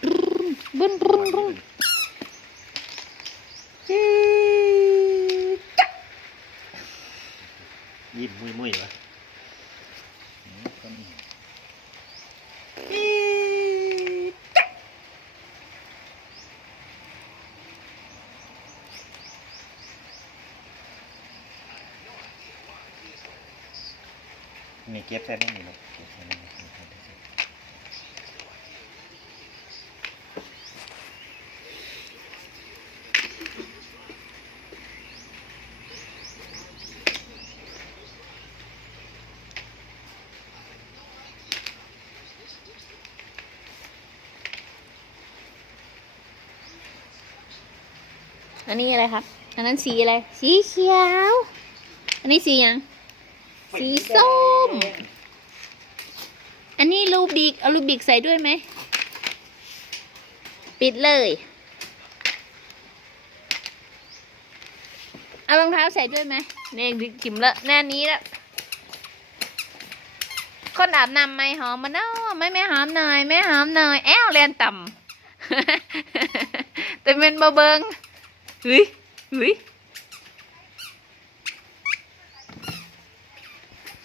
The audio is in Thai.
บึ้นบึ้นบึ้นยิ้มมุยมุยวะมีเก็บใส่ได้ไหมลูกเก็บใส่ได้ไหมเก็บใส่ได้ไหม อันนี้อะไรครับ อันนั้นสีอะไร สีเขียว อันนี้สียัง สีส้ม อันนี้รูบิก เอารูบิกใส่ด้วยไหม ปิดเลย เอารองเท้าใส่ด้วยไหมเนี่ยดิขิมละแน่นี้ละคนอาบน้ำไม่หอมมันเนาะไม่ไม่หอมหน่อยไม่หอมหน่อยแอวแลนต่ำแต่เป็นบะเบิง เฮ้ยเฮ้ย